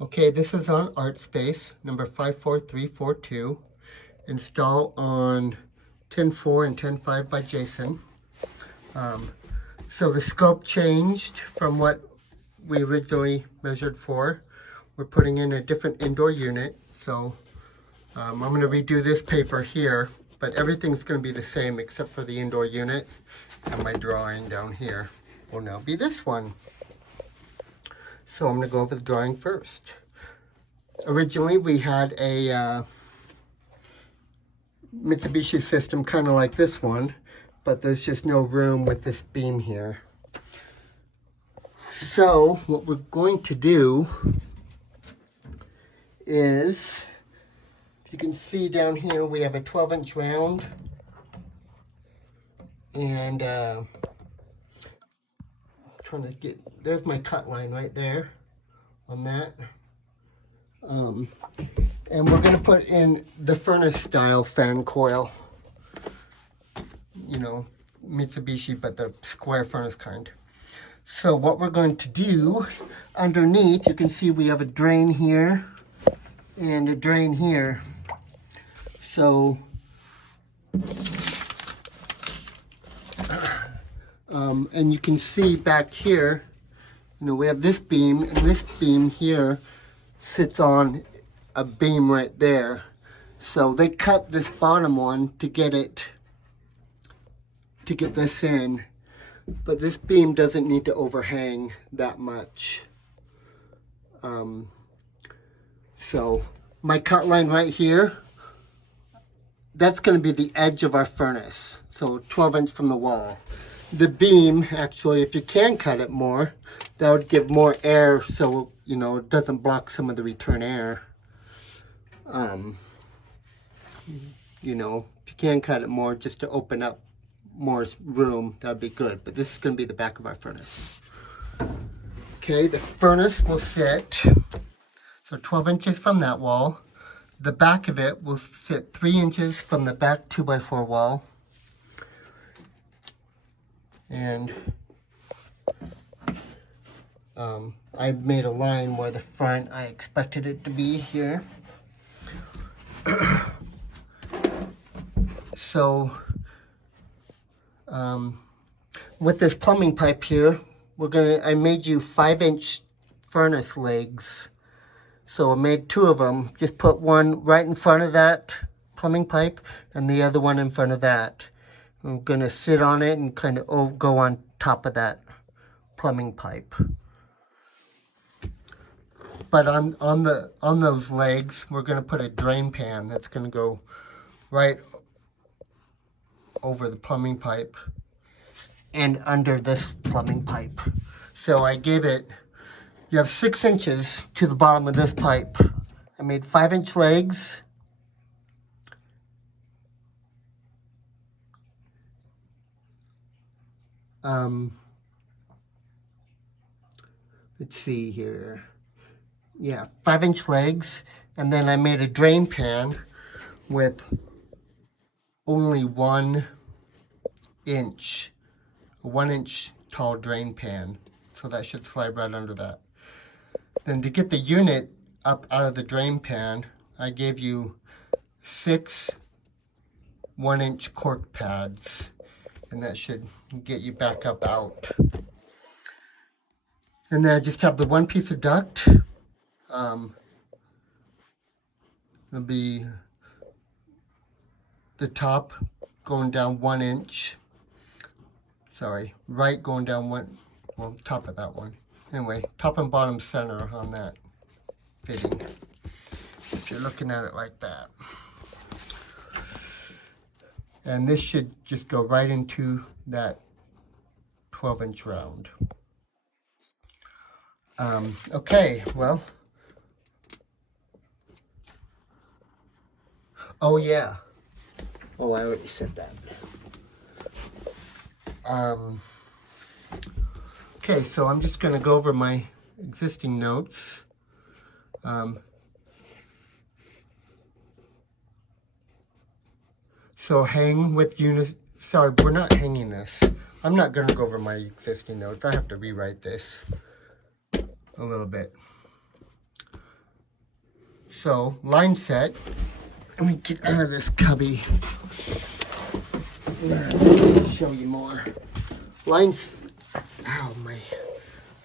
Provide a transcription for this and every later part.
Okay, this is on ArtSpace, number 54342. Install on 10.4 and 10.5 by Jason. So the scope changed from what we originally measured for. We're putting in a different indoor unit. So I'm going to redo this paper here, but everything's going to be the same except for the indoor unit. And my drawing down here will now be this one. So I'm going to go over the drawing first. Originally, we had a Mitsubishi system kind of like this one, but there's just no room with this beam here. So what we're going to do is, if you can see down here, we have a 12-inch round, and trying to get, there's my cut line right there on that. And we're going to put in the furnace style fan coil, you know, Mitsubishi, but the square furnace kind. So what we're going to do underneath, you can see we have a drain here and a drain here. So and you can see back here, you know, we have this beam, and this beam here sits on a beam right there. So they cut this bottom one to get this in, but this beam doesn't need to overhang that much. So my cut line right here, that's going to be the edge of our furnace, so 12 inch from the wall. The beam, actually, if you can cut it more, that would give more air, so you know it doesn't block some of the return air. You know, if you can cut it more just to open up more room, that'd be good. But this is going to be the back of our furnace. Okay, the furnace will sit so 12 inches from that wall. The back of it will sit 3 inches from the back 2x4 wall. And I made a line where the front, I expected it to be here. So with this plumbing pipe here, I made you 5-inch furnace legs. So I made 2 of them. Just put one right in front of that plumbing pipe and the other one in front of that. I'm gonna sit on it and kind of go on top of that plumbing pipe. But on those legs, we're gonna put a drain pan that's gonna go right over the plumbing pipe and under this plumbing pipe. So I gave it, you have 6 inches to the bottom of this pipe. I made 5-inch legs. Let's see here. Yeah, 5-inch legs. And then I made a drain pan with only 1 inch, a 1-inch tall drain pan. So that should slide right under that. Then to get the unit up out of the drain pan, I gave you 6 1-inch cork pads, and that should get you back up out. And then I just have the one piece of duct. It'll be the top going down 1 inch. Sorry, right going down top of that one. Anyway, top and bottom center on that fitting, if you're looking at it like that. And this should just go right into that 12-inch round. Okay, well. Oh yeah. Oh, I already said that. Okay, so I'm just going to go over my existing notes. So hang with unit. Sorry, we're not hanging this. I'm not going to go over my existing notes. I have to rewrite this a little bit. So, line set. Let me get out of this cubby. Let me show you more. Lines. Ow, my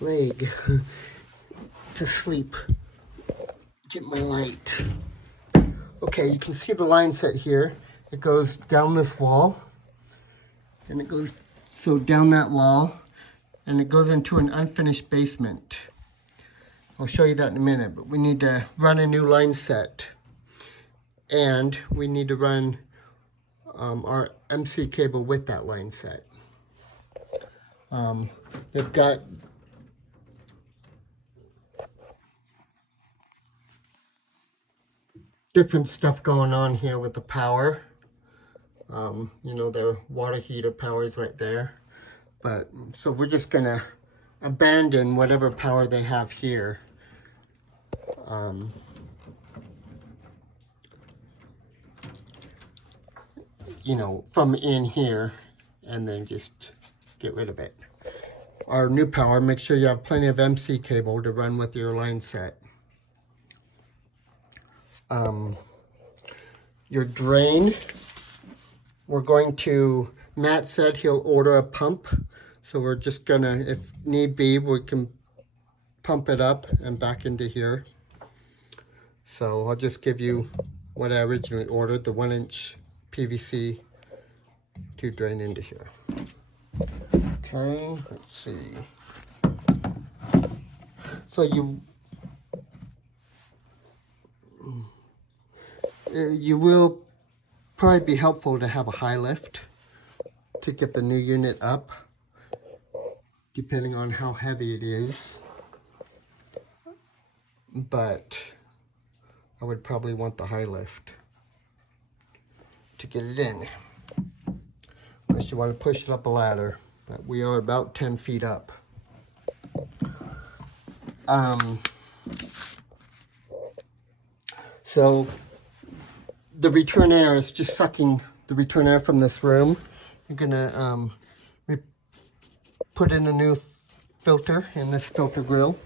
leg. To sleep. Get my light. Okay, you can see the line set here. It goes down this wall. And it goes so down that wall. And it goes into an unfinished basement. I'll show you that in a minute, but we need to run a new line set. And we need to run our MC cable with that line set. They've got different stuff going on here with the power. You know, the water heater power is right there. But so we're just gonna abandon whatever power they have here. You know, from in here, and then just get rid of it. Our new power, make sure you have plenty of MC cable to run with your line set. Your drain, we're going to, Matt said he'll order a pump, so we're just gonna, if need be, we can pump it up and back into here. So I'll just give you what I originally ordered, the 1-inch PVC to drain into here. Okay, let's see. So you will probably be helpful to have a high lift to get the new unit up, depending on how heavy it is. But I would probably want the high lift to get it in. Unless you want to push it up a ladder, but we are about 10 feet up. So the return air is just sucking the return air from this room. You're gonna put in a new filter in this filter grill.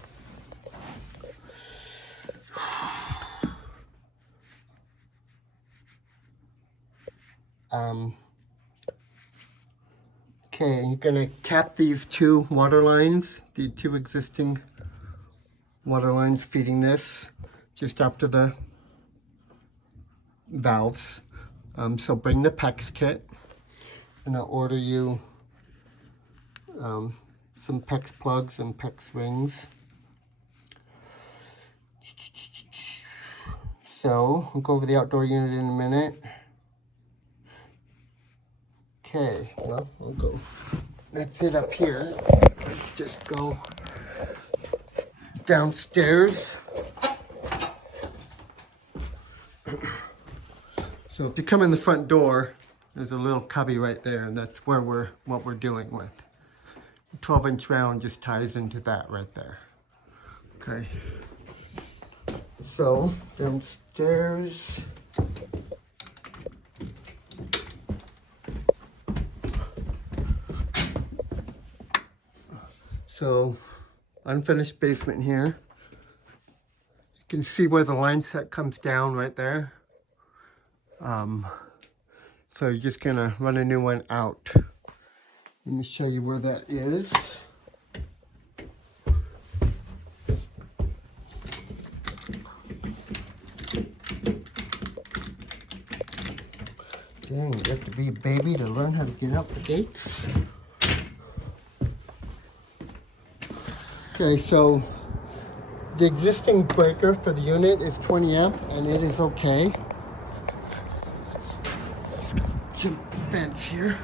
Okay, you're gonna cap these two water lines, the two existing water lines feeding this just after the valves. So bring the PEX kit, and I'll order you some PEX plugs and PEX rings. So I'll go over the outdoor unit in a minute. Okay, well, I'll go. That's it up here. Let's just go downstairs. So if you come in the front door, there's a little cubby right there, and that's where what we're dealing with. The 12-inch round just ties into that right there. Okay. So downstairs. So unfinished basement here. You can see where the line set comes down right there. So you're just gonna run a new one out. Let me show you where that is. Dang, you have to be a baby to learn how to get out the gates. Okay, so the existing breaker for the unit is 20 amp, and it is okay. Jump the fence here.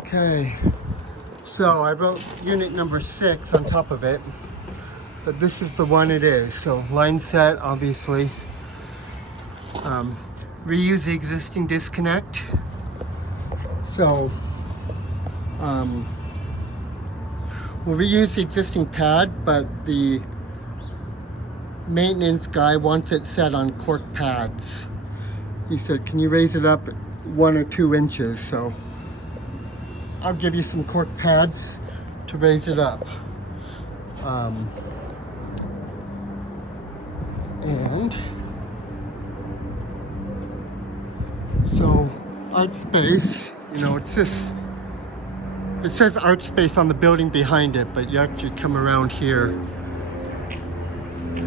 Okay, so I wrote unit number 6 on top of it, but this is the one it is. So line set, obviously. Reuse the existing disconnect. So we'll reuse the existing pad, but the maintenance guy wants it set on cork pads. He said, can you raise it up 1 or 2 inches? So I'll give you some cork pads to raise it up. And so art space, you know, it's just, it says art space on the building behind it, but you actually come around here.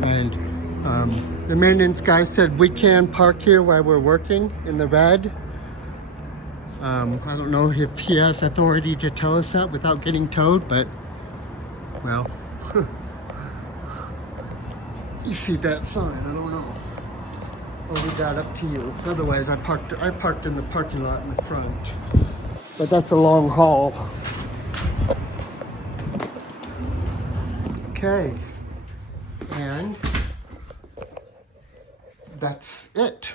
And the maintenance guy said we can park here while we're working in the red. I don't know if he has authority to tell us that without getting towed, but, well, you see that sign, I don't know. I'll leave that up to you. Otherwise, I parked in the parking lot in the front. But that's a long haul. Okay. And that's it.